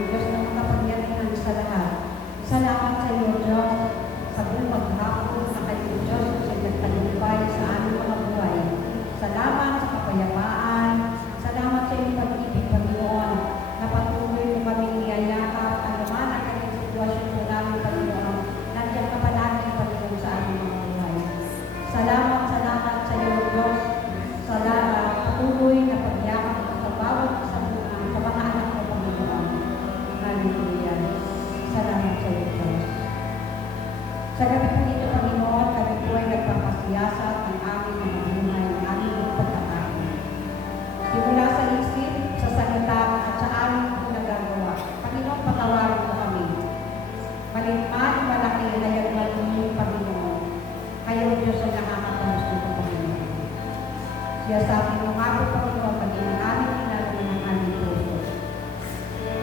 ang Diyos na makapangyarihan sa lahat. Salamat sa iyo, Diyos, sa buong maghapon na kayo, Diyos, sa nagtagumpay sa aming mga buhay. Salamat sa kapayapaan. Salamat sa iyong pag-ibig, Panginoon, na patuloy mo kami niyayakap at naman ang kanyang sitwasyon po namin, Panginoon. Nandiyan ka palagi, Panginoon, sa aming mga buhay. Salamat sa iyo, Diyos. Salamat, patuloy na pagyakap sa bawat sa mga anak ko, Panginoon. Hallelujah. Salamat sa iyo, Diyos. Sa gabi po dito, Panginoon, kami po ay nagpapasiyasat ng aming mga buhay, ng aming pagkakain. Simula sa isip, sa salita, at sa aming po nagagawa. Panginoon, patawarin mo kami. Malimman, malaki, hayagman mo, Panginoon. Kayo, Diyos, ang nakakapalos dito, Panginoon. Siya sa akin mo nga po, Panginoon, pagin ang aming ginagawa ng aming puso.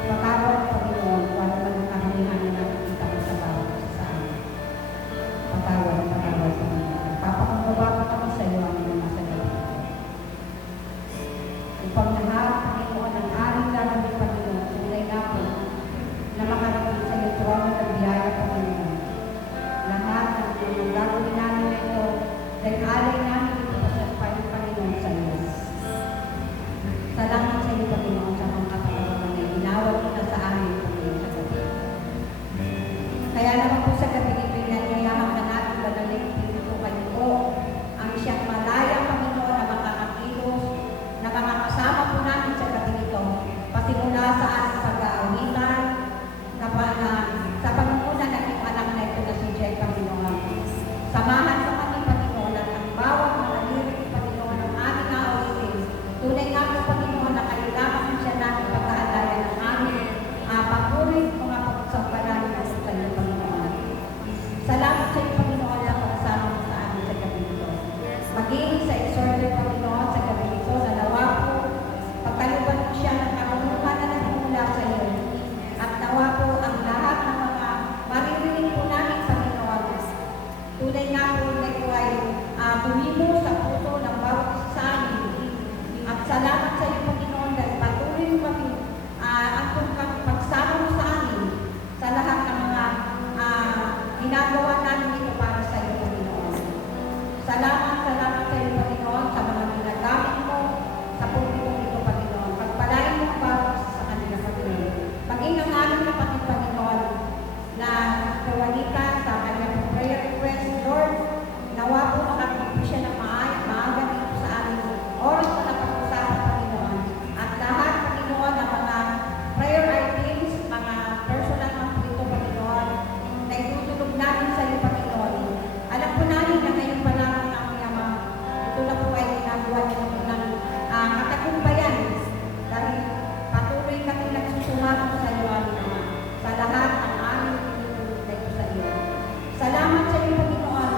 Patawad, Panginoon, kung ano man ang kahalihan na nakikita ko sa bawat sa amin. Patawad, Panginoon. Papakumbaba pa kami sa iyo, ang mga nasa gabi. Upang lahat, Panginoon, ang aming gagawin, Panginoon, tunay nga po, na makarapit sa iyo, trono ng biyaya, Panginoon. Lahat ng gagawin namin na ito, dahil alay namin ito sa Panginoon sa iyo. Salamat sa iyo, Panginoon, sa mga kapatawag na inawag mo na sa amin, Panginoon, sa gabi. Kaya naman po sa gabi ito, inanyayahan ka natin, Banaling Espiritu kayo po, ang siyang malaya, Panginoon, na makakakilos, na makakasama po namin sa gabi ito, pasimula sa ating pag-aawitan, sa Panginoon na iyong anak na ito na si Jay, Panginoon. Samahan mo kami, Panginoon, at ang bawat mga lirik, Panginoon, ang aming aawitin. Tunay nga po, Panginoon, na kayo lamang ang siya namin pagkaalala ng aming papurit mga pagsampalan na sa iyo, Panginoon. Salamat sa iyo, Panginoon, na pagsama mo sa amin sa gabi ito. Maging sa exhorter, Panginoon, sa gabi ito, na nawa po, pagkaluban mo siya ng karunungan na nagmumula sa iyo. At nawa po ang lahat ng mga maririnig po namin, Panginoon. Tunay nga po na ito ay tumimo sa puso ng bawat isa sa amin. At salamat sa iyo, Panginoon, dahil patuloy mo kami ang pagsama mo sa amin sa lahat ng mga ginagawa namin ito para sa iyo, Panginoon. Salamat sa iyo, Panginoon, sa mga ginagamit mo sa pulpitong ito, Panginoon. Pagpalain mo ang bawat isa sa kanila, Panginoon. Maging ang aming kapatid, Panginoon, na Juanita sa kanyang prayer request, Lord, nawa po makakapit siya ng maaga dito sa aming oras na napag-usapan, Panginoon. At lahat, Panginoon, ng mga prayer items, mga personal ng dito, Panginoon, na itutulog namin sa iyo, Panginoon. Alam po namin na ngayon pa lang ang ito na po ay ginagawa niyo ng katagumpayan dahil patuloy kami nagsusumama sa iyo, aming Ama, sa lahat ng aming tinutulog na ito sa iyo. Salamat sa iyo, Panginoon,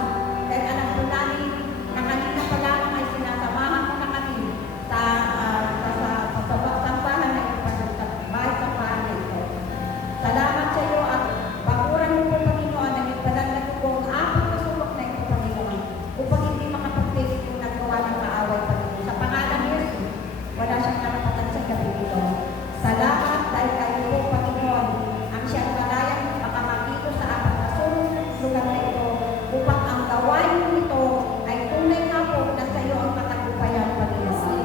dahil alam po namin na kanina pa lamang ay sinasamahan mo na kami sa sambahan na ito, sa bahay-sambahan na ito. Salamat sa iyo at bakuran mo po, Panginoon, na nagpadal na po ang apat na sulok na ito, Panginoon, upang hindi makapagtilis yung nagawa ng kaaway, Panginoon. Sa pangalan ni Jesus, wala siyang karapatan sa gabi ito. Salamat dahil kayo po, Panginoon, ang siyang malayang makamakito sa apat na sulok lugar na ito upang ang gawain nito ay tunay nga po na sa iyo ang katagumpayan, Panginoon.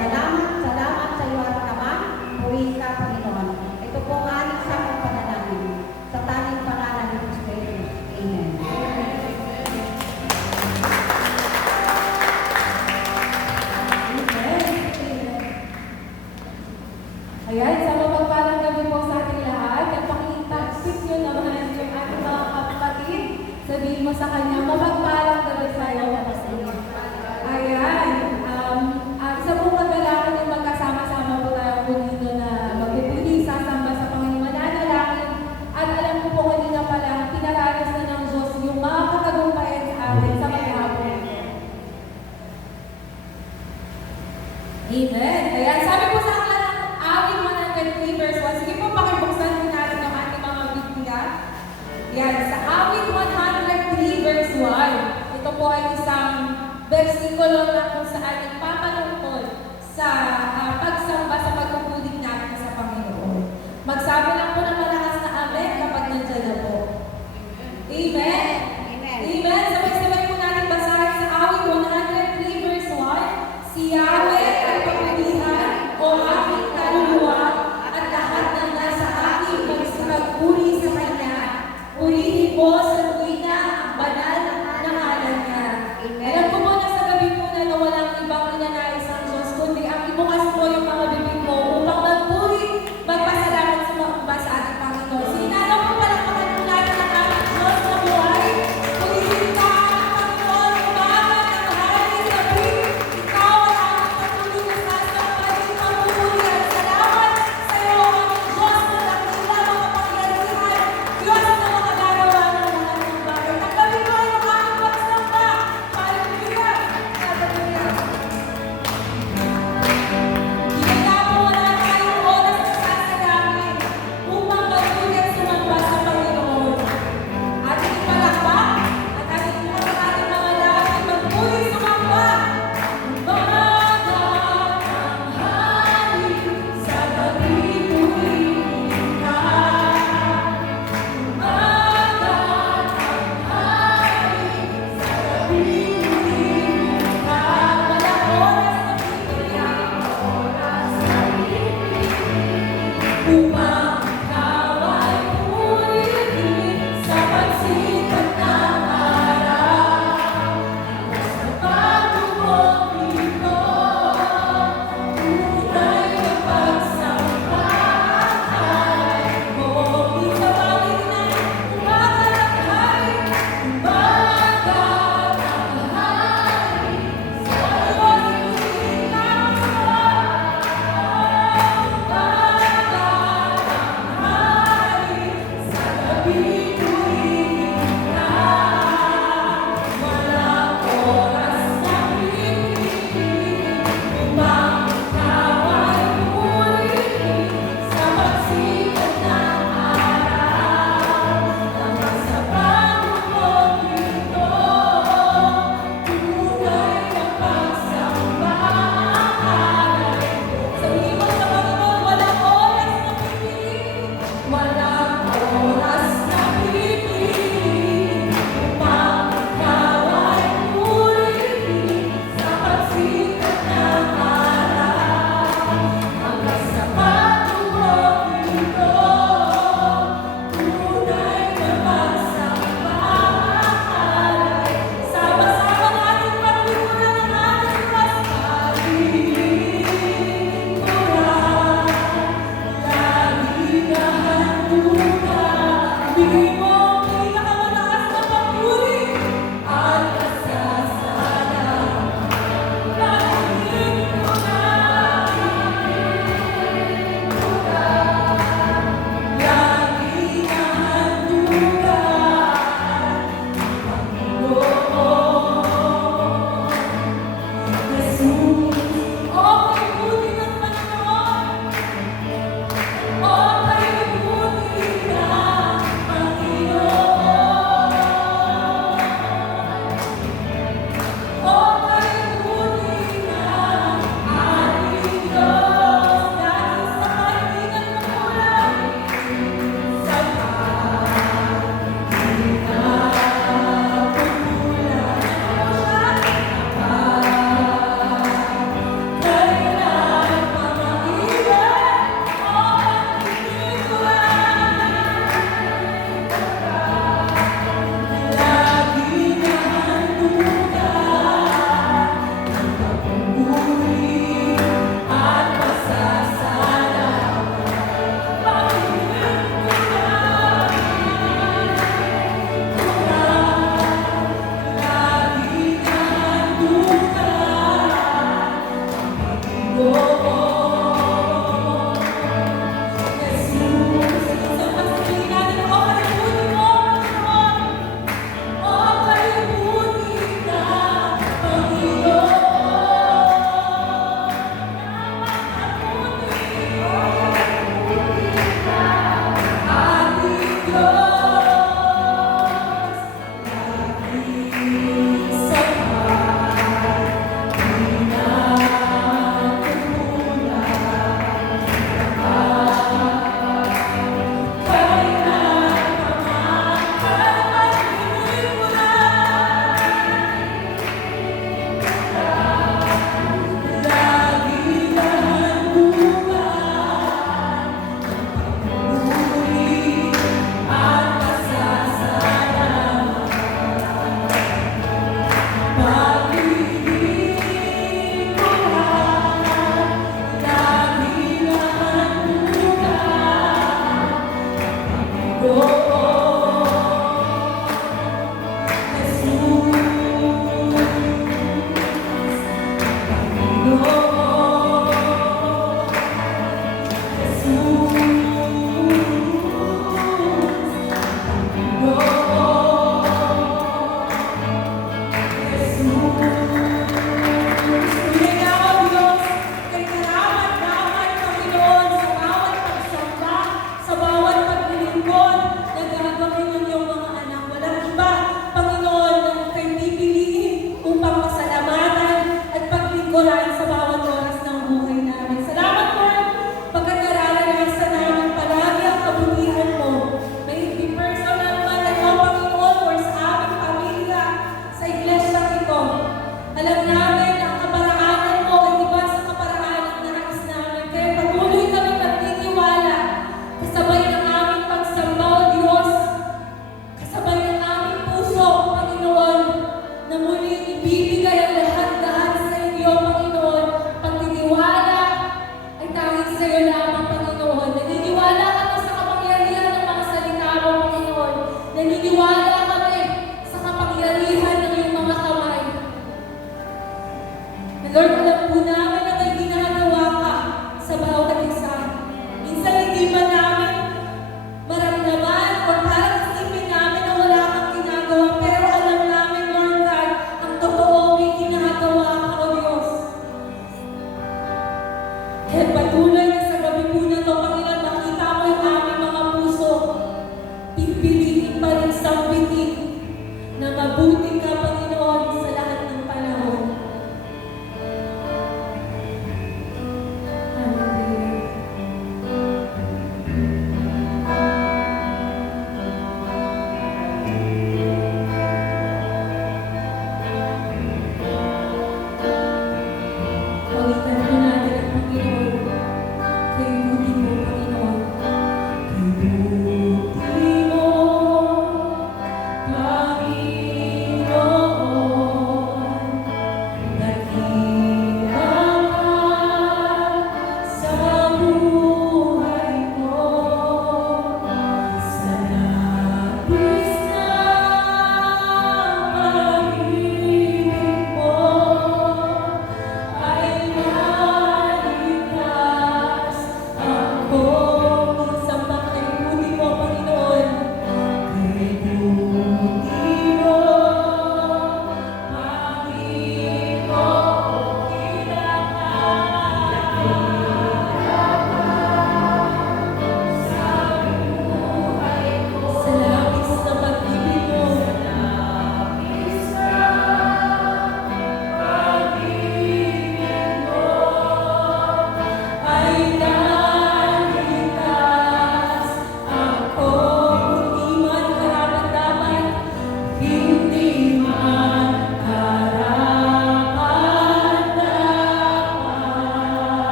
Salamat sa iyo at naman, huwin ka, Panginoon. Ito po ang aming sakong panalangin sa tanging pangalan ni Kristo Jesus. Amen. Ayan, sa mapagpalang gabi po sa ating lahat, at pakitagpit nyo naman yung ating mga kapatid. Sabihin mo sa kanya, mapagpalang gabi sa iyo. Ayan, isa pong kagalakan yung magkasama-sama po tayo po dito na magpipili, sasamba sa Panginoon, mananalangin. At alam mo po kanina pala, pinararas na ng Diyos yung mga katagumpayan sa atin sa may hapon. Amen. Ayan, sabi po sa akin, awit 103 verse 1. Sige po, pakibuksan din natin ang ating mga Biblia. Yan, sa awit 103 verse 1. Ito po ay isang versikulo na kung saan nagpapalungkol sa pagsamba sa pagpupulig natin sa Panginoon. Magsama upang ikaw ay purihin sa pagsikat ng araw. Sa pagtubok nito, tunay na pagsampahan mo. Sa Panginoon, umagalakay, umagalakay. Sa Diyos, hindi lang ako. Umagalakay.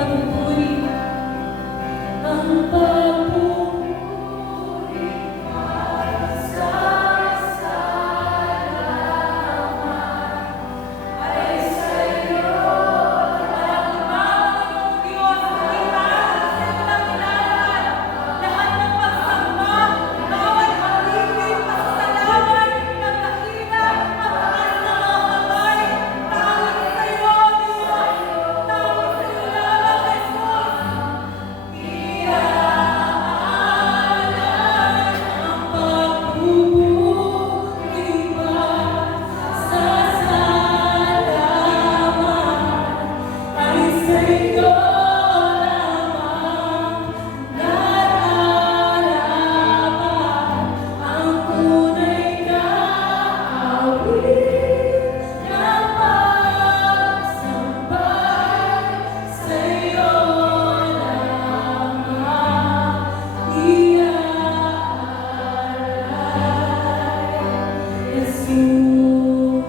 pagpupuri, ang pagpupuri pasasalamat ay sa'yo. Panginoong Diyos, itaas sa ilang ilalan, lahat ng pagsamba, bawat pag-ibig, pasasalamat, pagkakita, pagtaas ng mga kamay, tawag sa'yo, Diyos, tawag sa'yo lamang, Jesus. Iaalay ang pagpupuri pasasalamat ay sa'yo lamang nararapat ang tunay na awit ng pagsambay sa'yo lamang iaalay, Jesus.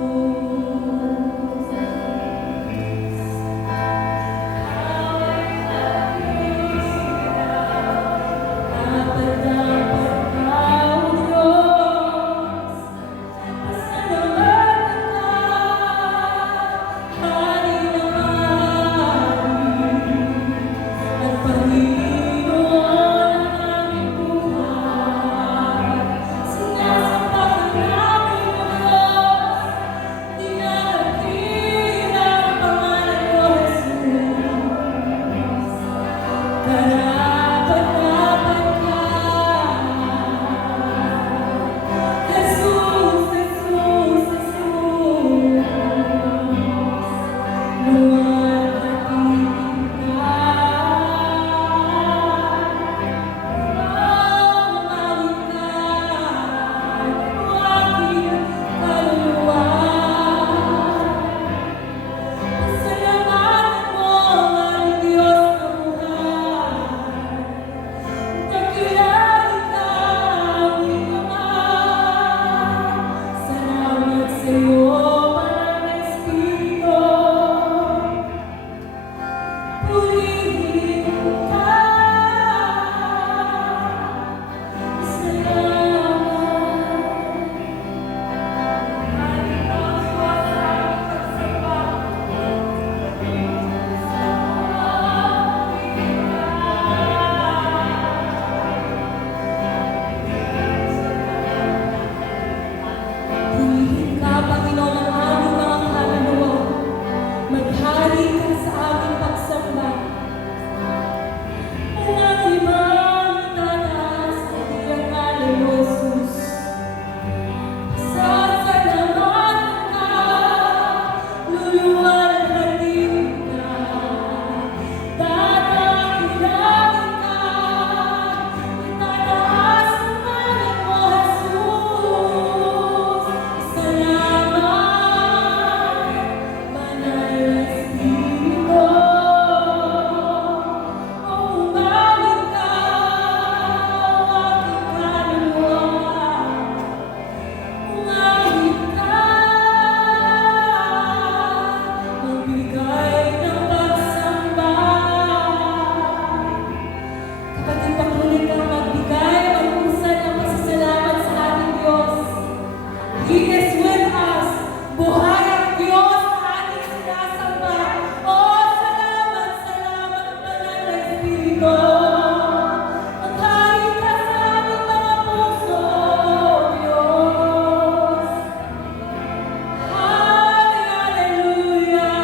Karapat-dapat ka, Jesus, Jesus, Jesus. Luwalhatiin ka, umawit ka, aking kaluluwa. Pasalamatan mo ang ating Diyos na buhay. Pagkilala ka, aming Ama. Salamat sa'yo, Banal na Espiritu. Purihin ka. Salamat. Ating Diyos, sa aming pagsamba. Purihin ka, Panginoon, ang aming mga kaluluwa. Maghari ka sa aming pagsamba. Walang ibang itataas kundi ang ngalan mo, Jesus. Pasasalamatan ka, luluwalhatiin ka, dadakilangin ka, itataas ang ngalan mo, Jesus. Salamat, Banal na Espiritu. Umawit ka, aking kaluluwa. Umawit ka, magbigay ng pagsamba. Kapatid, patuloy kang magbigay, mag-usad ng pasasalamat sa ating Diyos. He is with us. Buhay ang Diyos na ating sinasamba. Oh, salamat, salamat, Banal na Espiritu. Maghari ka sa aming mga puso, Diyos. Hallelujah.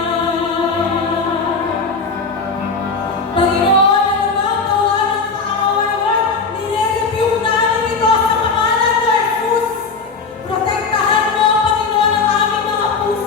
Panginoon, anumang gawa ng kaaway, Lord, nire-rebuke namin ito sa pangalan ni Jesus. Protektahan mo, Panginoon, ang aming mga puso.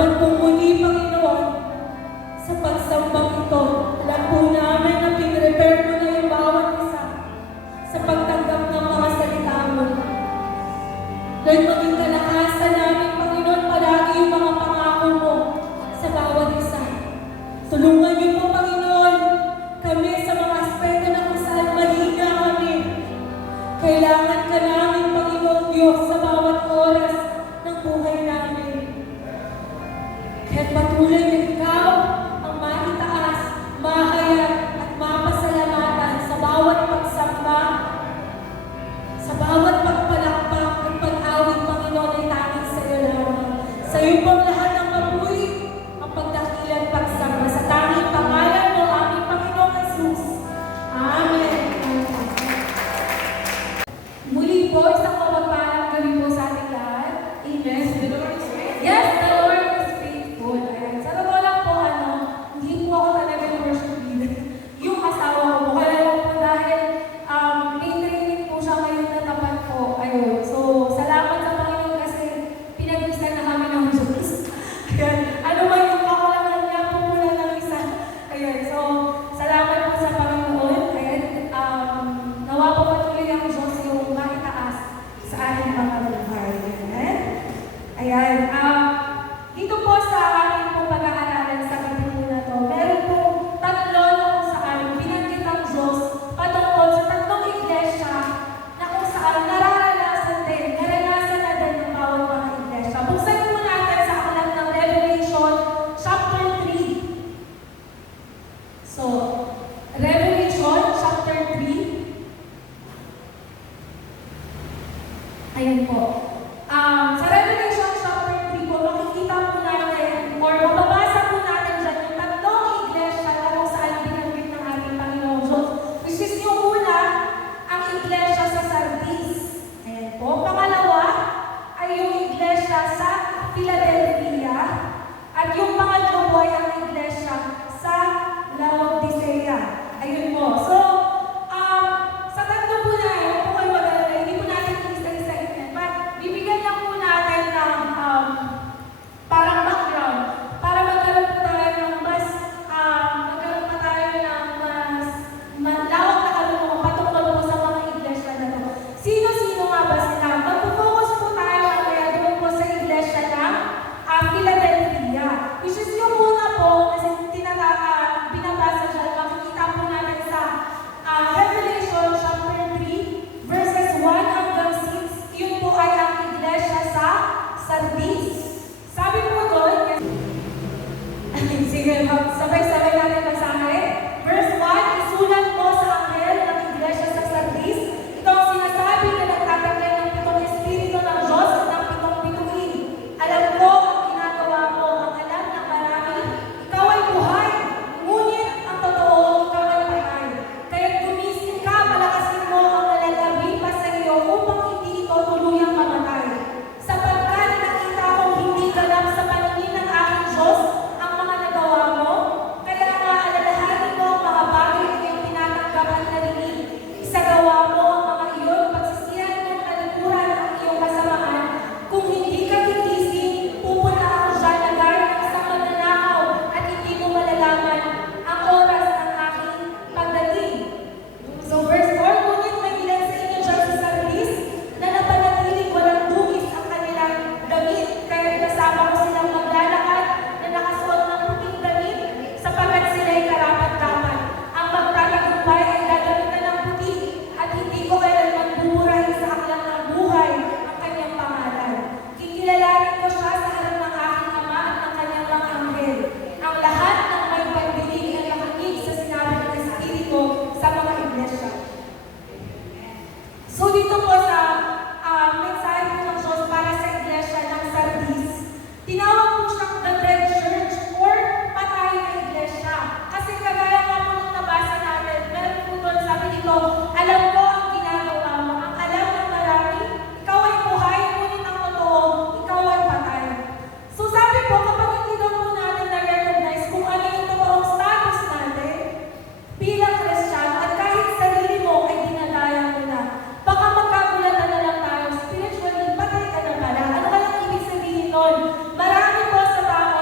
naman po muli, Panginoon, sa pagsambang ito. Alam po namin na pinrepare mo na yung bawat isa sa pagtanggap ng mga salita mo. Lord, maging kalakasan namin, Panginoon, palagi yung mga pangako mo sa bawat isa. Tulungan niyo po, Panginoon, kami sa mga aspeto na kung saan mahina kami. Kailangan ka namin, Panginoon Diyos, sa bawat oras ng buhay namin. Kaya patuloy na ikaw ang maitaas, mahayag at mapasalamatan sa bawat pagsamba, sa bawat pagpalakpak at pag-awit, Panginoon, ay tanging sa iyo lamang. Sa iyo pong lahat ng papuri, ang pagdakilan, pagsamba. Sa tanging pangalan mo, aming Panginoong Jesus. Amen. Muli po, isang mapagpalang gabi po sa ating lahat. Amen. Yes, the Lord is faithful. Ayan. Sa totoo lang po, hindi po ako talaga ng worship leader. Yung asawa ko po. Kaya lang po dahil may training po siya ngayon na tapat po. Ayun. So, salamat sa Panginoon kasi pinag-isa na kami ng Diyos. Ayan. Ano ba yung kakulangan niya po mula ng isa? Ayan. So, salamat po sa Panginoon. Ayan. Nawa po patuloy ang Diyos yung maitaas sa ating mga buhay. Ayan. Ayan. Dito po sa ating pong pag-aaralan sa gabi po na to, meron po tatlo na kung saan binanggit ang Diyos patungkol sa tatlong iglesia na kung saan naranasan na din ng bawat mga iglesia. Buksan po natin sa aklat ng Revelation chapter 3. So, Revelation chapter 3. Ayan po. Sa Revelation chapter 3 po, makikita po natin or mababasa po natin dyan yung tatlong iglesia na kung saan binanggit ng ating Panginoong Diyos. Which is yung una, ang iglesia sa Sardis. Ayan po. Pangalawa ay yung iglesia sa Philadelphia. At yung pangatlo po ay ang iglesia sa Laodicea. Ayun po. So, sa tatlo po na yun, kung kayo mag-alala, hindi po natin isa-isahin yan. But, bibigyan lang po natin ng parang background para magkaroon po tayo ng mas, magkaroon pa tayo ng mas malawak na kalunong patungkol po sa mga iglesia na to. Sino-sino nga ba sila? Mag-focus po tayo kaya doon po sa iglesia ng Philadelphia. Which is yung una po, kasi binabasa siya, makikita po natin sa Revelation chapter 3, verses 1 hanggang 6. Yun po ay ang iglesia sa Sardis. Sabi po doon, sige, sabay-sabay natin basahin. Verse 1, isulat mo sa anghel ng iglesia sa Sardis. Ito ang sinasabi na nagtatagay ng pitong espiritu ng Diyos at ng pitong bituin. Alam ko ang ginagawa mo, ang alam ng marami. Ikaw ay buhay, ngunit ang totoo, ikaw ay patay. Kaya't gumising ka, palakasin mo ang nalalabi pa sa iyo upang hindi ito tuluyang mamatay. Sapagkat nakita kong hindi ganap sa paningin ng aking Diyos ang mga nagawa mo, kaya nga alalahanin mo ang mga bagay na iyong tinatanggap at narinig. Isagawa mo ang mga iyon, pagsisihan ng talikuran ang iyong kasamaan. Kung hindi ka gigising, pupunta ako dyan na gaya ng isang magnanakaw at hindi mo malalaman ang oras ng aking pagdating. So verse 4, ngunit may ilan sa inyo dyan sa Sardis na napanatiling walang dungis ang kanilang damit, kaya inasama ko silang maglalakad na nakasuot ng puting damit, sapagkat sila'y karapat-dapat. Ang magtatagumpay ay gagamitan ng puti, at hindi ko kailanman buburahin sa aklat ng buhay ang kanyang pangalan. Kikilalanin ko siya sa harap ng aking ama at ng kanyang mga anghel. Ang lahat ng may pagdilig ay nakinig sa sinabi ng Espiritu sa mga iglesia. So dito po sa mensahe po ng Diyos para sa iglesia ng Sardis, tinawag po siyang the dead church or patay na iglesia. Kasi kagaya nga po nung nabasa natin, meron po doon sabi dito, alam ko ang ginagawa mo, ang alam ng marami, ikaw ay buhay, ngunit ang totoo, ikaw ay patay. So sabi po, kapag hindi daw po natin na-recognize kung ano yung totoong status natin bilang Kristiyano at kahit sarili mo ay dinadaya mo na, baka magkagulatan na lang tayo, spiritually, patay ka na pala. Ano ka lang ibig sabihin nun? Marami po sa tao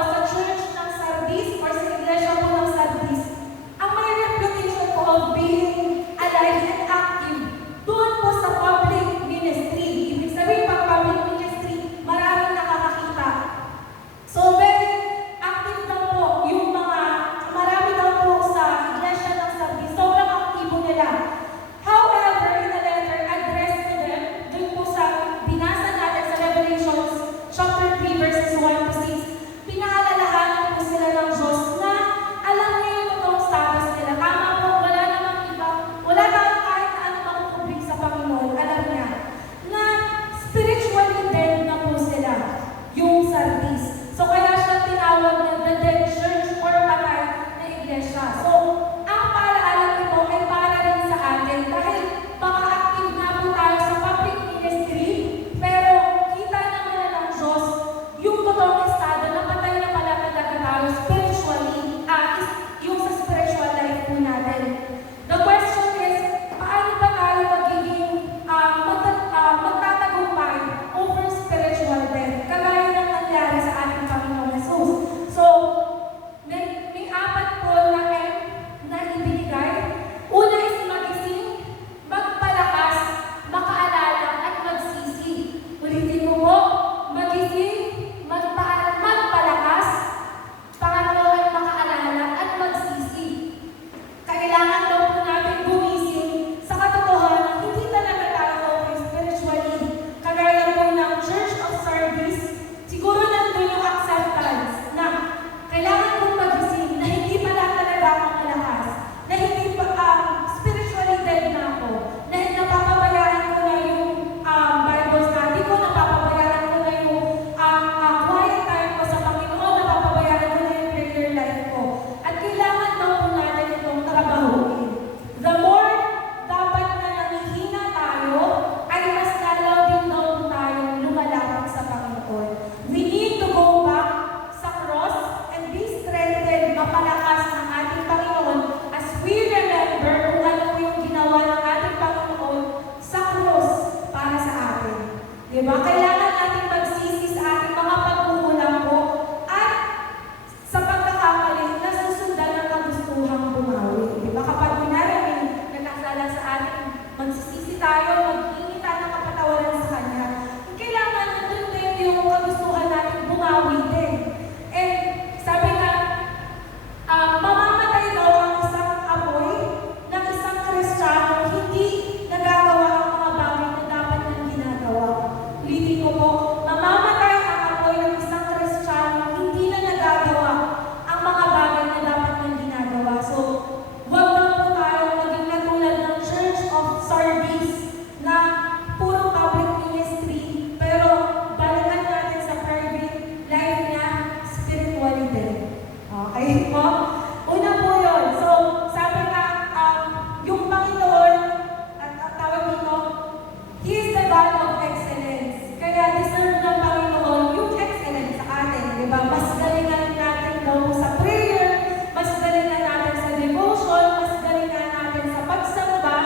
ba? Mas galingan natin daw sa prayer, mas galingan natin sa devotion, mas galingan natin sa pagsamba,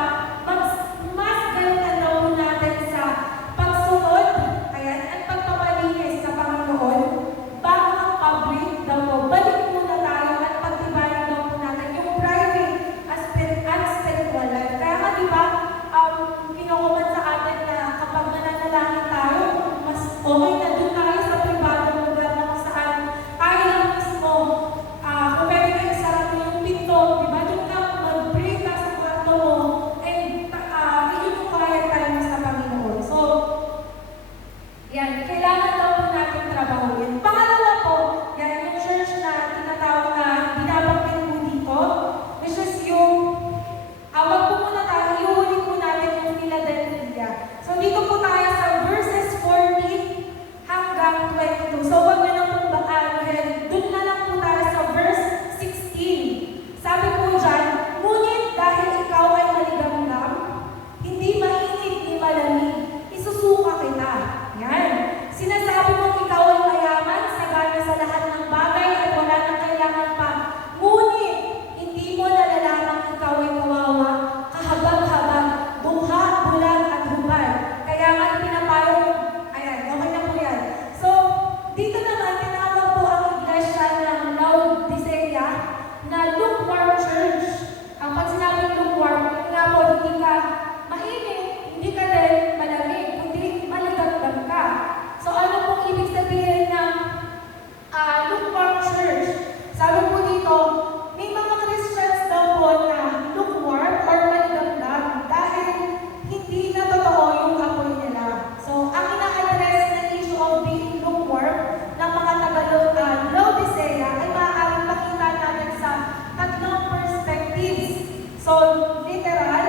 mas galingan daw natin sa pagsunod, ayan, at pagpapalinis sa Panginoon, bago ang public daw po. Balik muna tayo at pagtibayan daw po natin yung private aspect at spiritual life. Kaya nga, di ba, kinukuman sa atin na kapag nananalangin tayo, mas okay na doon tayo sa pribadong lugar na kung saan tayo lang mismo, kung pwede kayo isarap mo yung pinto, di ba, doon ka mag-pray ka sa kwarto mo, and yun yung kaya tayo sa Panginoon. So, yan, kailangan daw po natin trabahuin. Pangalawa po, yan yung church na tinatawag na binabanggit po dito, which is yung, wag po muna tayo, iulit po natin yung Philadelphia. So, dito po tayo sa verses 14 hanggang 22. So, wag na lang po baaluhin. Doon na lang po tayo sa verse 16. Sabi po dyan, ngunit dahil ikaw ay maligamgam, hindi mainit ni malamig, isusuka kita. Yan. Sinasabi mong ikaw ay mayaman, sagana sa lahat ng bagay at wala nang kailangan pa. Ngunit, hindi mo nalalamang ikaw ay kawawa, kahabang-habang, bungha, bulag at hubad. Kaya nga pinapayo, ayan, okay na po yan. So, dito naman, tinawag po ang iglesia ng Laodicea na lukewarm church. Kapag sinabing lukewarm, nga po, hindi ka mainit, hindi ka rin malamig, kundi maligam-gam ka. So, ano pong ibig sabihin ng lukewarm church? Sabi po dito, may mga Christians daw po na lukewarm or maligam-gam dahil hindi na totoo yung apoy nila. So, ang ina-address na issue of being lukewarm ng mga taga-Laodicea ay maaaring makita natin sa tatlong perspectives. So, literal,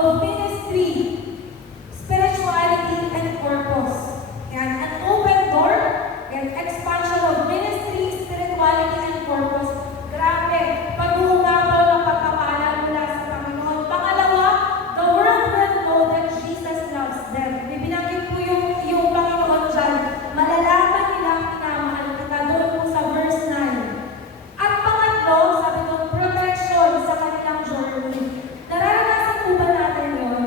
of ministry, spirituality, and purpose. Yan, an open door, and expansion of ministry, spirituality, and purpose. Grabe, pag-uugapaw ng pagpapala mula sa Panginoon. Pangalawa, the world will know that Jesus loves them. Binanggit po yung Panginoon dyan. Malalaman nila ang minamahal kita doon po sa verse 9. At pangatlo, sabi doon, protection sa kanilang journey. Nararanasan po ba natin yun?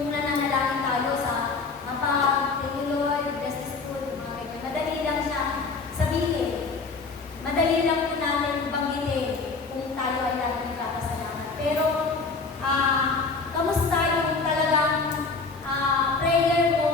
kung nananalangin tayo sa mapag, thank you Lord, bless this food, mga ganyan. Madali lang siya sabihin. Madali lang po natin banggitin kung tayo ay lagi nagpapasalamat. Pero, kamusta yung talagang prayer mo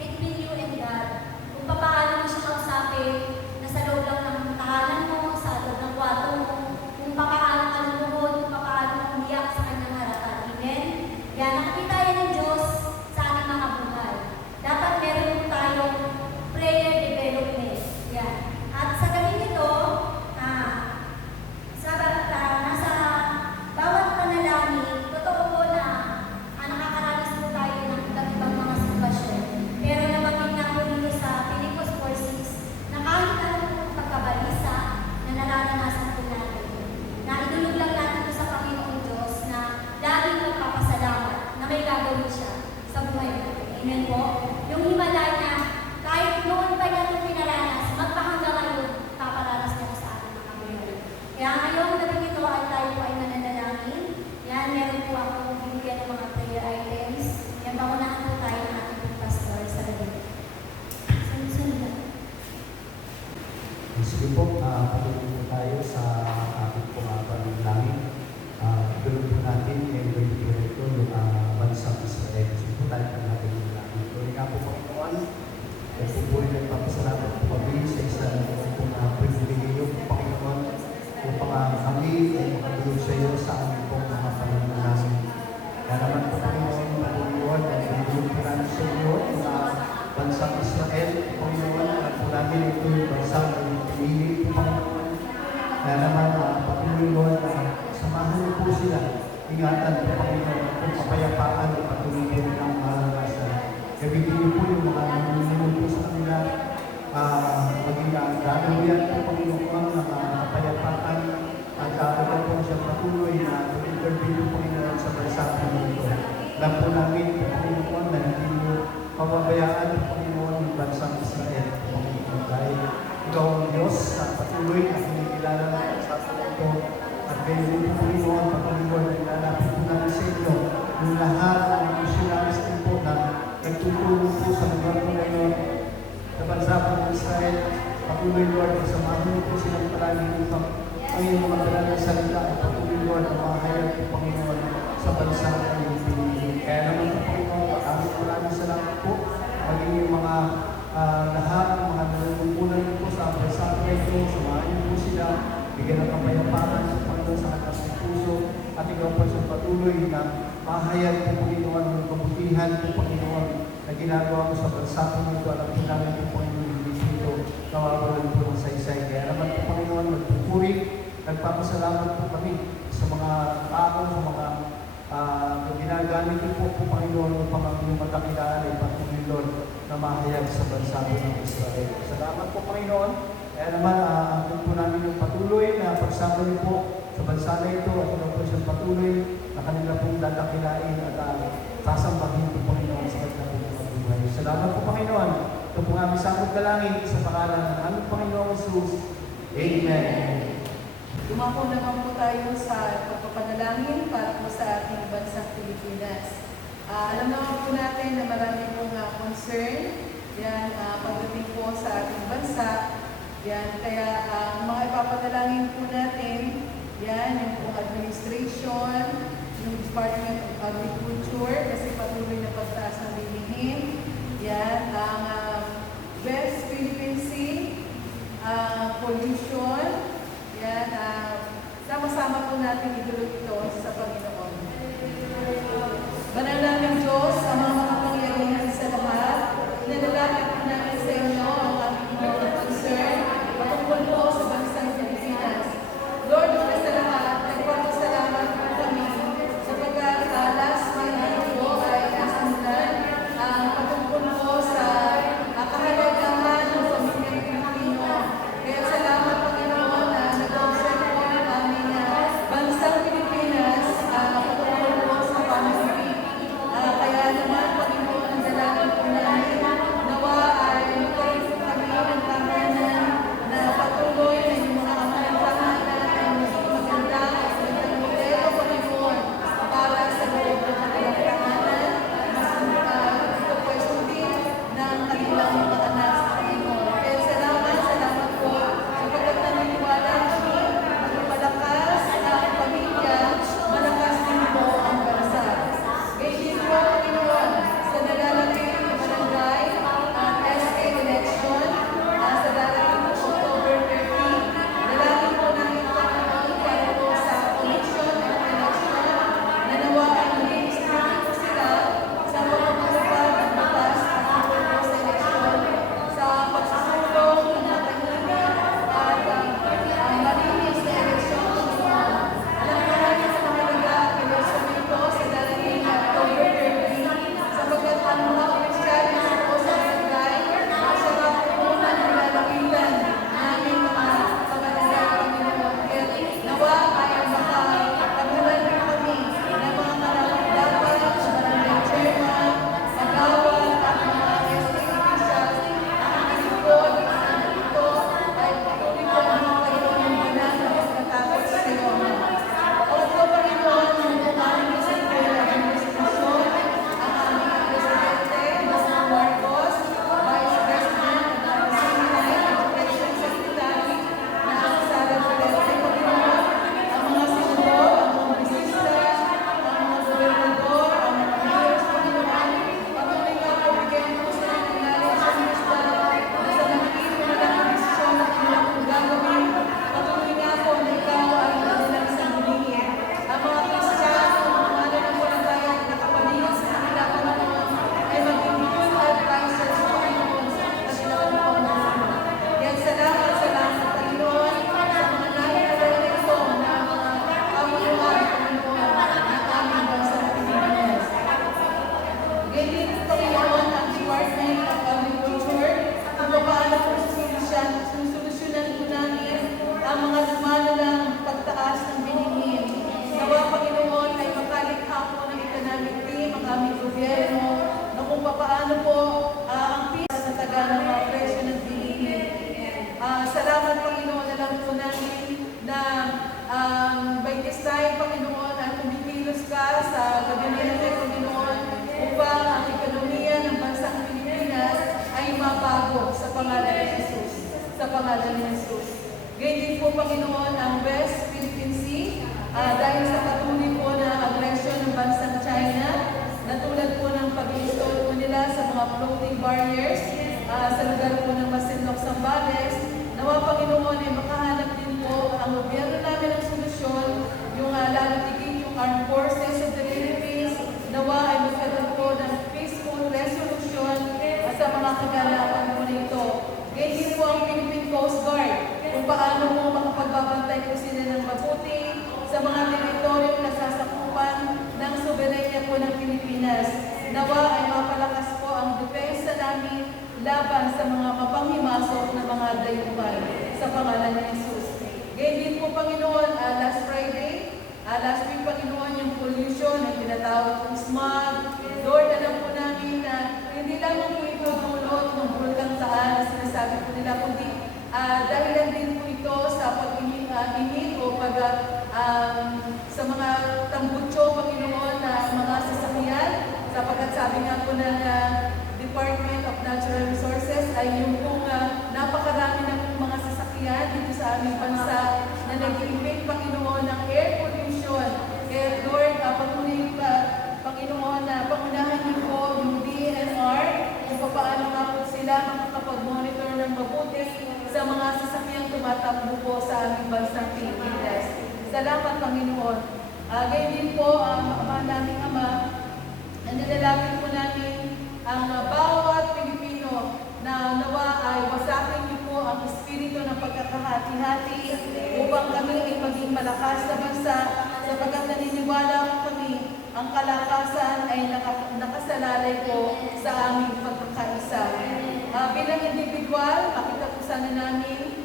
between you and God? Kung paano mo siya kausapin, nasa loob lang ng tahanan mo, sa loob ng kwarto mo, kung paano ka lumuhod, kung paano ka umiyak sa kanyang harapan. Amen? Yan, nakikita yan ng Diyos sa ating mga buhay. Dapat meron po tayong prayer development. Yan. At sa gabi nito, nasa bawat panalangin, totoo po na nakakaranas po tayo ng iba't ibang mga sitwasyon. Pero nabanggit nga po dito sa Pilipos 4:6 na kahit anong pagkabalisa na nararanasan po natin, na idulog lang natin po sa Panginoong Diyos na laging magpapasalamat na may gagawin siya sa buhay natin. Amen po? Yung himala niya, kahit noon pa niya itong pinaranas, magpahanggang ngayon, paparanas niya po sa ating mga buhay. Kaya ngayon, gabi ito ay tayo po ay mananalangin. Yan, meron po akong binigyan ng mga prayer items. Yan, pangunahan po tayo ng ating pastor sa gabi. Sunod-sunod. Sige po, patuloy po tayo sa ating panalangin. Tulog po natin yung bibigyan ito yung bansang Israel. Sige po tayo po natin yung natin. Tuloy nga po Panginoon. Kasi po rin nagpapasalamat po kami sa isang itong privilegyo po Panginoon upang kami ay makatulog sa iyo sa aming pong mga panalangin. Kaya naman po Panginoon, Panginoon, at binigyan po namin sa iyo yung bansang Israel. Panginoon, at po namin ito yung bansang pinili po Panginoon. Kaya naman, patuloy Lord, samahan niyo po sila. Ingatan po Panginoon kung kapayapaan at patuloy po nilang maranasan. Gamitin niyo po yung mga nanununod po sa kanila. Maging gagawin po Panginoon ng kapayapaan at gagawin po siya patuloy na interview po Panginoon sa bansa po nito. Alam po namin po Panginoon na hindi niyo pababayaan po Panginoon yung bansang Israel po Panginoon. Dahil ikaw ang Diyos na patuloy na kinikilala ng bansa po nito. At kayo po Panginoon, patuloy na ilalapit po namin sa inyo yung lahat ng missionaries din po na nagtutulong po sa lugar po ngayon sa bansa po ng Israel. Patuloy Lord, samahan niyo po silang palagi upang ang iyong mga dalang salita at patuloy Lord ang mga hayag po Panginoon sa bansa na iyong pinili. Kaya naman po Panginoon, maraming salamat po maging yung mga lahat ng mga nalulungkulan niyo po sa bansa po ito. Samahan niyo po sila, bigyan ng kapayapaan sa Panginoon sa kanilang puso at ikaw po sa patuloy na mahayag po Panginoon ng kabutihan po Panginoon na ginagawa mo sa bansa po nito. Alam po namin po Panginoon yung dito kawawalan po ng saysay. Kaya naman po Panginoon, nagpupuri, nagpapasalamat po kami sa mga tao, sa mga ginagamit niyo po Panginoon upang ang iyong matakilaan ay patuloy Lord na mahayag sa bansa po ng Israel. Salamat po Panginoon. Kaya naman, ang po namin yung patuloy na pagsama niyo po sa bansa na ito at ito po siyang patuloy na kanila pong dadakilain at sasambahin po Panginoon sa kanilang pong buhay. Salamat po Panginoon. Ito po aming sakot dalangin sa pangalan ng aming Panginoong Jesus. Amen. Dumako naman po tayo sa pagpapanalangin para po sa ating bansang Pilipinas. Alam naman po natin na marami pong concern yan, pagdating po sa ating bansa. Yan, kaya mga ipapanalangin po natin, yan, yung pong administration, yung Department of Agriculture, kasi patuloy na pagtaas ng bilihin. Yan, ang West Philippine Sea, pollution. Yan, sama-sama po natin idulog ito sa Panginoon. Banal namin Diyos, ang mga makapangyarihan sa lahat, nalalapit po namin sa inyo ang aming mga concern, patungkol po sa bansang Pilipinas. Lord, sa lahat, nagpapasalamat po kami sapagkat last month sa pangalan ni Jesus. Gayon din po, Panginoon, ang West Philippine Sea, dahil sa patuloy po na agresyon ng bansang China, na tulad po ng pag-install po nila sa mga floating barriers, sa lugar po ng Masinloc, Zambales, nawa, Panginoon, ay makahanap din po ang gobyerno namin ng solusyon, yung lalatigin yung Armed Forces of the Philippines, nawa ay magkaroon po ng peaceful resolution sa mga kaganapan po nito. Ganyan din po ang Philippine Coast Guard, kung paano po makapagbabantay po sila ng mabuti sa mga teritoryong nasasakupan ng soberenya po ng Pilipinas. Nawa ay mapalakas po ang depensa namin laban sa mga mapanghimasok na mga dayuhan sa pangalan ni Jesus. Ganyan din po, Panginoon, last Friday, last week, Panginoon, yung pollution, ang tinatawag kong smog. Lord, alam po namin na hindi lamang po ito dulot ng Bulkang Taal na sinasabi po nila, kundi dahilan din po ito sa pag-init o sa mga tambutso, Panginoon, na mga sasakyan, sapagkat sabi nga po ng Department of Natural Resources ay yung pong napakarami na pong mga sasakyan dito sa aming bansa na nag-iimbig, Panginoon, ng air pollution. Kaya Lord, patuloy Panginoon, na pangunahan niyo po yung DNR kung paano nga po sila makakapag-monitor ng mabuti sa mga sasakyang tumatakbo po sa aming bansang Pilipinas. Salamat, Panginoon. Gayon din po, ang naming Ama, nilalapit po namin ang bawat Pilipino na nawa ay wasakin niyo po ang espiritu ng pagkakahati-hati upang kami ay maging malakas sa bansa, sapagkat naniniwala kami ang kalakasan ay nakasalalay po sa aming pagkakaisa. Bilang individual, makita po sana namin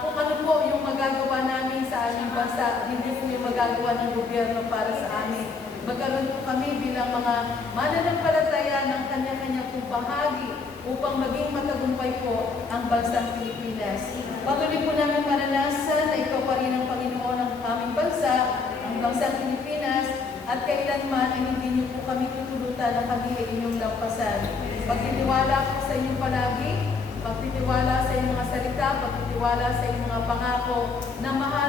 kung ano po yung magagawa namin sa aming bansa, hindi po yung magagawa ng gobyerno para sa amin. Magkaroon po kami bilang mga mananampalataya ng kanya-kanya pong bahagi upang maging matagumpay po ang bansang Pilipinas. Patuloy po namin maranasan na ikaw pa rin ang Panginoon ng aming bansa, ang bansang Pilipinas, at kailanman ay hindi niyo po kami tutulutan na kami ay inyong lampasan. Pagtitiwala po sa inyo palagi, pagtitiwala sa inyong mga salita, pagtitiwala sa inyong mga pangako na mahal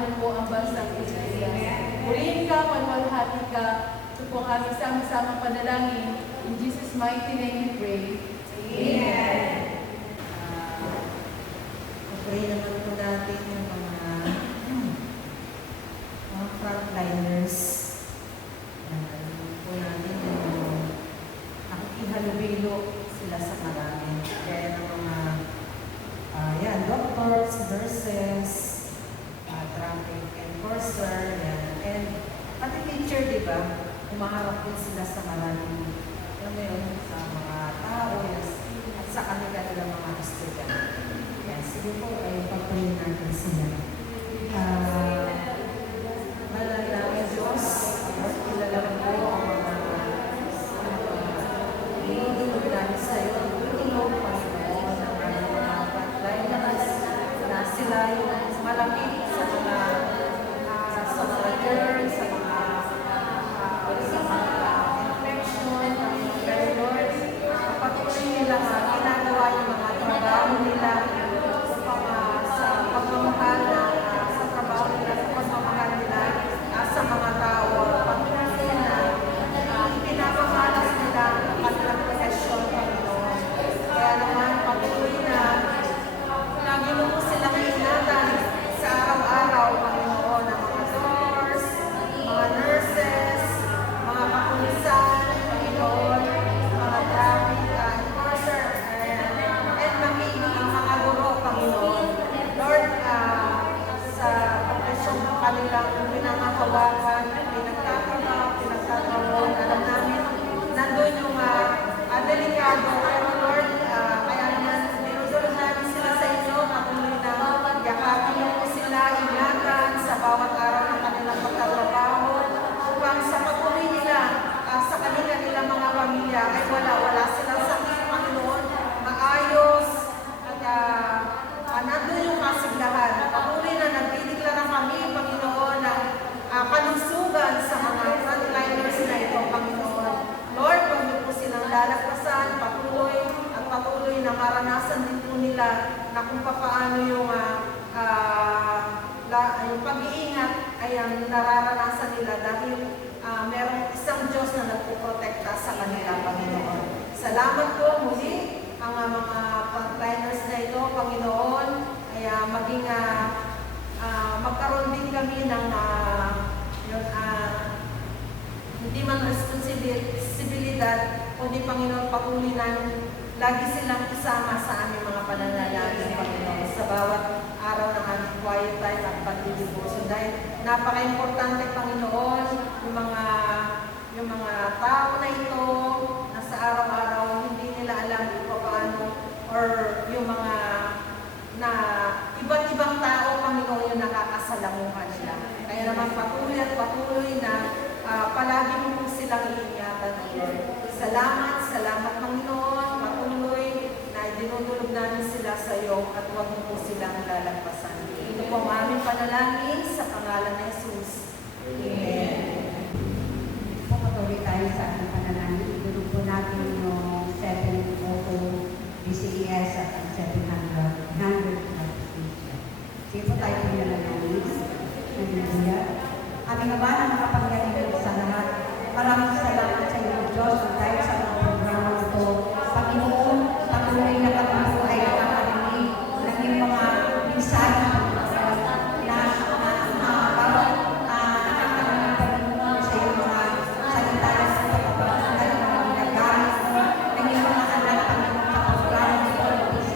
niyo po ang bansang Pilipinas. Purihin ka, maluwalhati ka. Ito po ang aming sama-samang panalangin. In Jesus' mighty name we pray. Amen. Pray naman po natin yung mga frontliners. Po natin yung nakikihalubilo sila sa marami. Kaya ng mga doctors, nurses, traffic enforcer, and pati teacher, di ba? Umaharap din sila sa maraming, alam mo yun, sa mga tao, at sa kanila mga estudyante. Sige po, ay pag-pray natin sila. Manalangin Diyos, kilala po ang mga inudulog namin sa iyo, ang tulog, Panginoon, ng mga frontliners na sila yung malapit sa mga girls, sa mga infection, pero Lord, patuloy nila ginagawa yung mga trabaho nila sa pagmamahal sa trabaho nila, sa pagmamahal nila sa mga tao, patuloy na pinapamalas nila ang kanilang profesyon, Panginoon. Kaya naman patuloy na lagi mo po silang ingatan sa araw-araw, Panginoon, ng mga doctors, mga nurses, mga kapulisan, Panginoon, mga traffic enforcer, and maging mga guro, Panginoon. Lord, sa profesyon ng kanilang pinangahawakan, pinagtatrabaho, alam namin, nandun yung delikado. Pero Lord, kaya naman, dinudulog namin sila sa inyo, patuloy na yakapin niyo po sila, ingatan sa bawat araw ng kanilang pagtatrabaho, upang sa patuloy nila, sa nilang mga pamilya, ay wala silang sakit, Panginoon, maayos, at nandun yung kasiglahan. Patuloy na nagdidikla na kami, Panginoon, ng kalusugan sa mga frontliners na ito, Panginoon. Lord, pag niyo po silang lalagpasan, patuloy na maranasan din po nila na kung paano yung yung pag-iingat ay ang nararanasan nila dahil merong isang Diyos na nagpoprotekta sa kanila, Panginoon. Salamat po muli ang mga trainers na ito, Panginoon, ay maging magkaroon din kami ng hindi man responsibilidad, kundi Panginoon, patuloy na lagi silang isama sa aming mga pananalangin, Panginoon, sa bawat araw ng aming quiet time at pagdilibuso. Dahil napaka-importante, Panginoon, yung mga tao na ito na sa araw-araw hindi nila alam kung paano, or yung mga na iba't ibang tao, Panginoon, yung nakakasalamuhan nila. Kaya naman patuloy na palagi mo po silang iingatan, Lord. Salamat, Panginoon, patuloy na dinudulog namin sila sa iyo at huwag mo po silang lalagpasan. Ito po ang aming panalangin sa pangalan ng Jesus. Amen. Patuloy tayo sa ating panalangin. Idulog po natin yung 700 BCES at ang 700 Sige po tayo pinalangin. Hallelujah. Aming Ama na makapangyarihan sa lahat. Maraming salamat sa iyo, Diyos, dahil sa mga programa ito. Panginoon, patuloy na kami po ay nakakarinig ng iyong mga mensahe na bawat nakakarinig, Panginoon, sa iyong mga salita na sa pagpapaganda ng mga ginagamit mo, ng iyong mga anak, Panginoon, sa programa ito, Panginoon,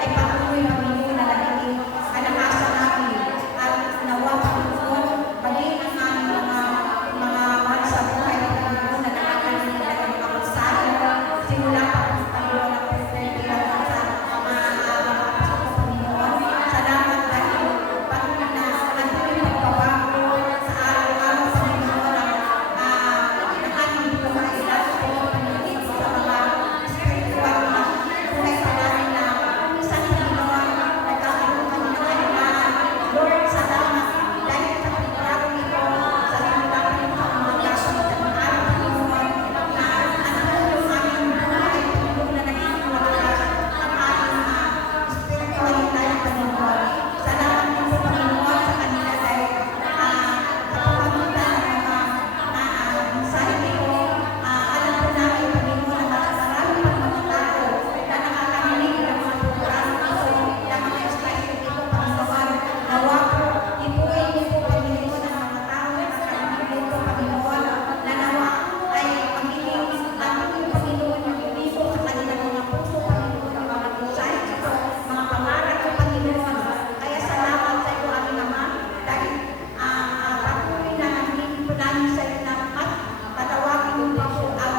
ay patuloy, Panginoon, na nagiging kalakasan namin at nawa, Panginoon, maging ang aming mga mahal sa buhay, Panginoon, na nakakarinig na ng mga mensahe simula pa, Panginoon, ang perspective sa Panginoon. Salamat dahil patuloy na nagtuloy pagbabago sa araw-araw, Panginoon, ng ating buhay, lalo po, Panginoon, sa mga spiritual na buhay pa namin na minsan, Panginoon, nagkakaroon kami ng kailangan. Lord, salamat dahil sa programa ito, sa simula ko yung pangangalasan sa mga araw, Panginoon, na yung aming buhay, Panginoon, na naging malakas ang aming spiritual life, Panginoon. Salamat din po, Panginoon, sa kanila dahil sa pamamagitan ng mga mensahe nito, alam po namin, Panginoon, na marami pang mga tao na nakakarinig ng mga programa ito, ng mga expression ito, Panginoon. Nawa po, ipuin niyo po, Panginoon, ang mga tao na nakakarinig nito, Panginoon, na nawa ay magiging natin, Panginoon, yung hindi po sa kanilang mga puso, Panginoon, ang mga mensahe ito, mga pangarap ko, Panginoon. Kaya salamat sa iyo, aming Ama, dahil patuloy na nangingin po namin sa iyo na at patawagin mo pa po ang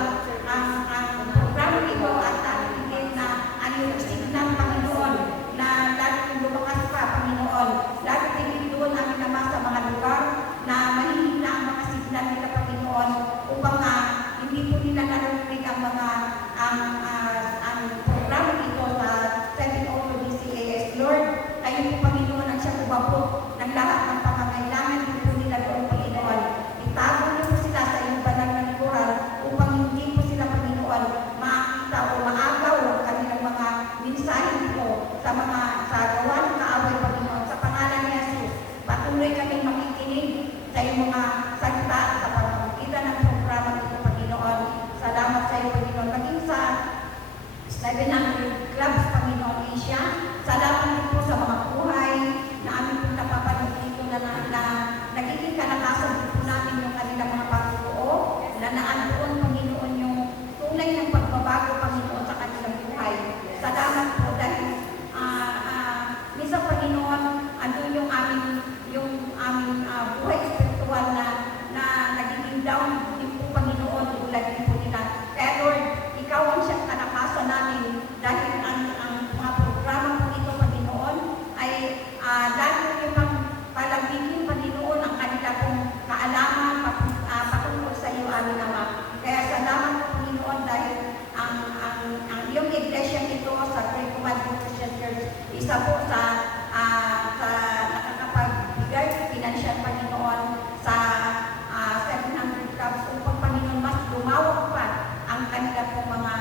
programa ito at higit na ang iyong signal, Panginoon, na lalo lumakas pa, Panginoon. Lalo tingin doon aming Ama sa mga lugar na mahihina ang mga signal nila, Panginoon, upang hindi po nila narinig ang mga ang programa ito sa 700 BCAS. Lord, kayo po, Panginoon, ang siyang umabot ng lahat ng pangangailangan po nila doon, Panginoon. Itago niyo po sila sa iyong banal na likuran upang hindi po sila, Panginoon, makakita o maagaw ang kanilang mga mensahe dito sa gawa ng kaaway, Panginoon. Sa pangalan ni Jesus, patuloy kami makikinig sa iyong mga salita sa pamamagitan ng programa nito, Panginoon. Salamat sa iyo, Panginoon. Maging sa 700 clubs, Panginoon, Asia. Salamat din po sa mga buhay na aming pong napapanood dito na nagiging kalakasan din po namin yung kanilang mga pagkukuo na naandoon, Panginoon, yung tunay ng pagbabago, Panginoon, sa kanilang buhay. Salamat po dahil minsan, Panginoon, andun yung aming buhay spiritual na nagiging down din po, Panginoon, tulad din po nila. Kaya Lord, ikaw ang siyang kalakasan namin dahil ang mga programa po ito, Panginoon, ay lalo yung palagiging, Panginoon, ang kanila pong kaalaman patungkol sa iyo, aming Ama. Kaya salamat po, Panginoon, dahil ang iyong iglesia nito sa Great Command Christian Church, isa po sa nakakapagbigay financial, Panginoon, sa 700 clubs upang, Panginoon, mas lumawak pa ang kanila pong mga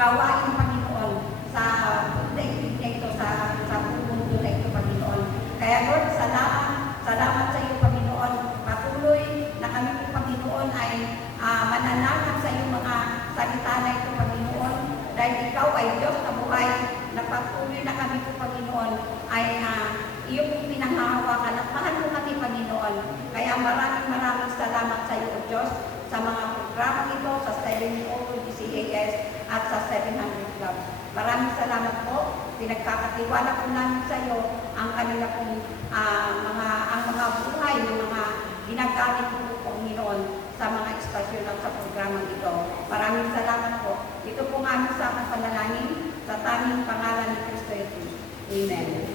gawa ay Diyos na buhay, na patuloy na kami po, Panginoon, ay iyong pinanghahawakan at mahal mo kami, Panginoon. Kaya maraming salamat sa iyo, O Diyos, sa mga programa ito, sa Sterling Photo, DCAS, at sa 700 Club. Maraming salamat po. Pinagkakatiwala po namin sa iyo ang kanila pong mga buhay ng mga ginagamit po, Panginoon, sa mga istasyon at sa programang ito. Maraming salamat po. Ito po ang aming sa panalangin sa tanging pangalan ni Kristo Jesus. Amen.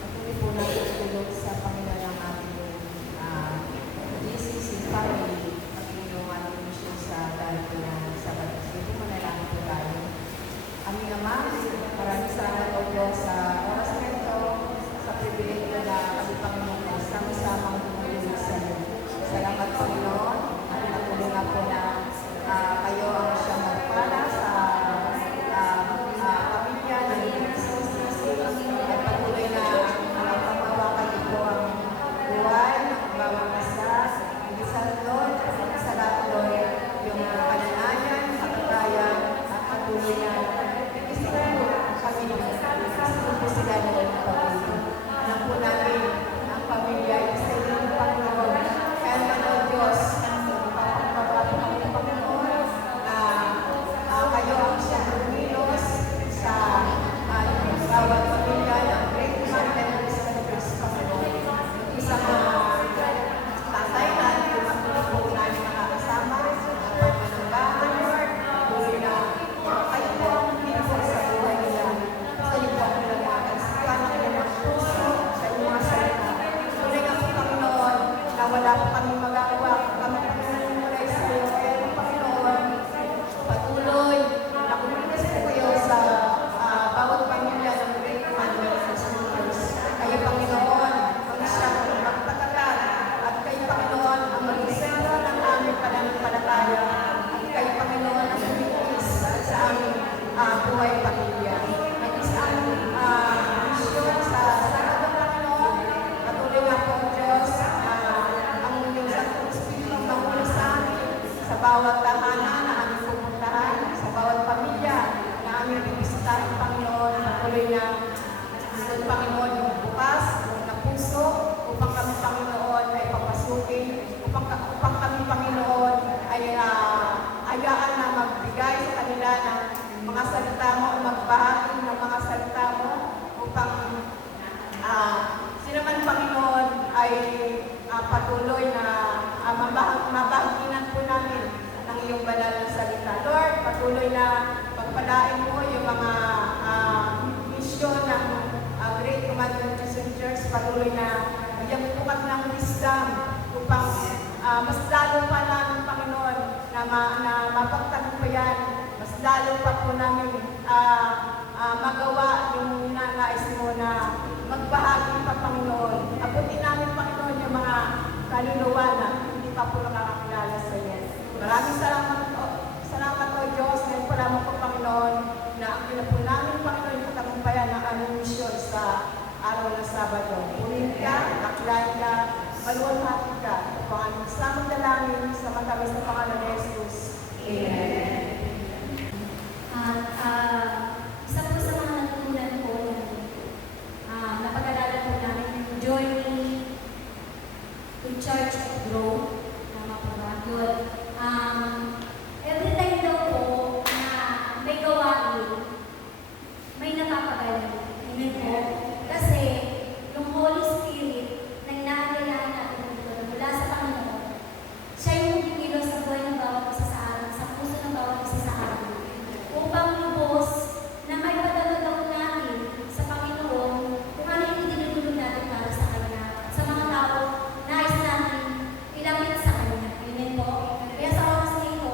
Patuloy po natin tulog sa Panginoon ng ating GCC family at yung ating mission sa dahil na Sabat. Sige, manalangin po tayo. Aming Ama, maraming salamat po Diyos sa oras na ito, sa pribilegyo na kami Panginoon, sama-samang tumulong sa iyo. Salamat Panginoon, at patuloy nga po na kayo ang siyang magpala sa pamilya ng GCC at patuloy na pamawakan ito ang buhay ng bawang isa, isa Lord, sa lahat Lord, yung pananayan, kapatayan, at patuloy na kami sila ng pamilya. Alam po namin ang pamilya ay sa iyo ng Panginoon. Kaya naman o Diyos, pagpapagawa po kami ng Panginoon na kayo ang siyang lumilos sa bawat pamilya ng Great Mountain Ministries, Panginoon. Isang tatay na tumatulog po namin nakakasama at pagmanambahan, Lord, tuloy na kayo po ang pinipon sa buhay nila. Sa iyo po ang nilang mga kaisipan, ang nilang puso, sa inyong mga salita. Tuloy nga po, Panginoon, na wala po kami magagawa kung kami pagmumulay sa iyo. Pero, Panginoon, patuloy na kumilos po kayo sa bawat pamilya ng Great Mountain Ministries. Kayo, Panginoon, ang siyang magpatagal. At kayo, Panginoon, ang mag-isero ng aming pananampalataya. At kayo, Panginoon, ang kumikis sa aming buhay pamilya. At isa ang misyon sa Sabado, Panginoon. Patuloy nga po, Diyos, ang inyong Santong Espiritu ang mahuli sa amin, sa bawat tahanan na aming pupuntahan, sa bawat pamilya na aming bibisitahin, Panginoon. Patuloy na doon, Panginoon, yung bukas na puso upang kami, Panginoon, ay papasukin, upang kami, Panginoon, ay ayaan na magbigay sa kanila ng mga salita mo, magbahagi ng mga salita mo, upang sila man, Panginoon, ay patuloy na mabahaginan po namin ng iyong banal na salita. Lord, patuloy na pagpalain mo yung mga misyon ng Great Commandment Mission Church. Patuloy na bigyan po kami ng wisdom upang mas lalo pa namin, Panginoon, na mapagtagumpayan, mas lalo pa po namin magawa yung nais mo na magbahagi pa, Panginoon. Abutin namin, Panginoon, yung mga kaluluwa na hindi pa po nakakakilala sa iyo. Maraming salamat o Diyos, ngayon pa lamang po, Panginoon, na ang po namin, Panginoon, yung katagumpayan ng aming misyon sa araw ng Sabado. Punin ka, aklan ka, maluwalhati ka. Ito ang aming samang dalangin sa matamis na pangalan ni Jesus. Amen. Isa po sa mga natutunan ko, napag-alala po namin yung journey to Church of Growth. Tama po ba? Yun. Every time daw po na may gawain, may napapagaling. Amen po. Kasi yung Holy Spirit na inaagayahan natin dito mula sa Panginoon, siya yung kumilos sa buhay ng bawat isa sa atin, sa puso ng bawat isa sa atin. Upang lubos na may padagadaw natin sa Panginoon kung ano yung dinudulog natin para sa Kanya, sa mga tao nais natin ilapit sa Kanya. Amen po. Kaya sa oras na ito,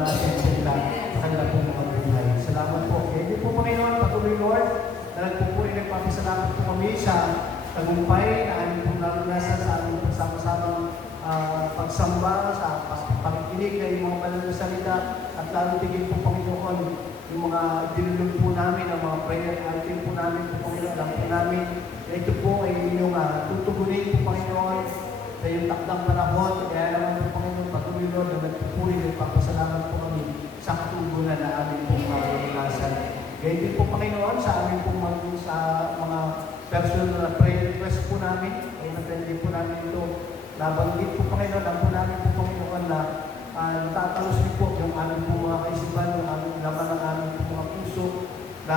maranasan po nila sa kanila po mga buhay. Salamat po. Thank you po Panginoon, patuloy Lord, na nagpupuri nagpapasalamat po kami sa tagumpay na aming pong naranasan sa aming pagsama-samang pagsamba, sa pakikinig na yung mga banal na salita, at lalo tigil po Panginoon, yung mga dinulog po namin, ang mga prayer item po namin po Panginoon, alam po namin, na ito po ay inyong tutugunin po Panginoon, sa yung takdang panahon, kaya naman po Panginoon, patuloy Lord, na nagpupuri, nagpapasalamat po kami sa katugunan na aming pong maranasan. Kaya din po Panginoon, sa aming pong sa mga personal na prayer request po namin, ay natindi po namin ito. Nabanggit po Panginoon, ang po namin po Panginoon na natatalus po yung aming po mga kaisipan, yung aming laman ng aming po mga puso, na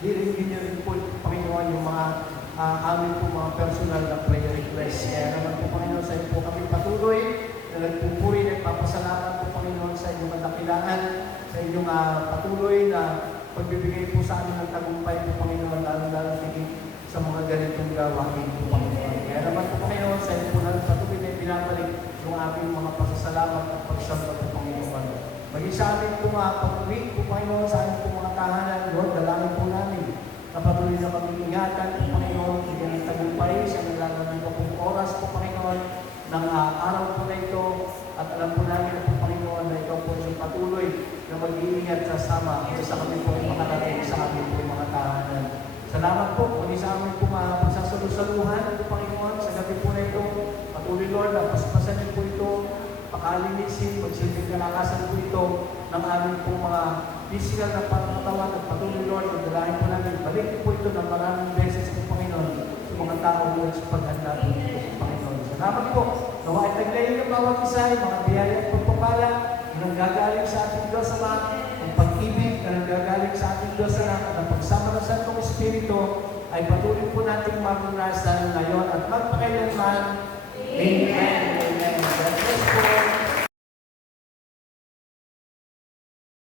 hindi rin po Panginoon yung mga aming po mga personal na prayer request. Kaya naman po Panginoon, sa iyo po kami patuloy na nagpupuri, nagpapasalamat po Panginoon sa inyong kadakilaan, sa inyong patuloy na pagbibigay po sa amin ng tagumpay po Panginoon, lalo-lalo tigil sa mga ganitong gawain po Panginoon. Kaya naman po Panginoon, sa iyo po namin patuloy na pinabalik yung aming mga pasasalamat at pagsamba po Panginoon. Maging sa amin po mga pag-uwi po Panginoon, sa aming po mga tahanan, Lord, dalangin po namin na patuloy na pag-iingatan po Panginoon, bigyan ng tagumpay sa naglalagay po pong oras po Panginoon ng araw po na ito, at alam po namin po Panginoon na ikaw po yung patuloy na mag-iingat kasama sa kami po yung makarating sa amin po yung mga tahanan. Salamat po kung sa amin po pagsasalusaluhan po Panginoon sa gabi po na ito. Patuloy Lord, paspasan niyo po ito, pakalinisin, magsilbing kalakasan po ito ng aming po mga physical na pangkatawan at patuloy Lord, magdalahin po namin, balik po ito ng maraming beses po Panginoon sa mga tao Lord sa paghanda po ito po Panginoon. Salamat po, nawa ay taglayin ng bawat isa, mga biyaya at pagpapala na nanggagaling sa ating Diyos Ama, ang pag-ibig na nanggagaling sa ating Diyos Anak, at ang pagsama ng Santong Espiritu ay patuloy po natin maranasan ngayon at magpakailanman. Amen.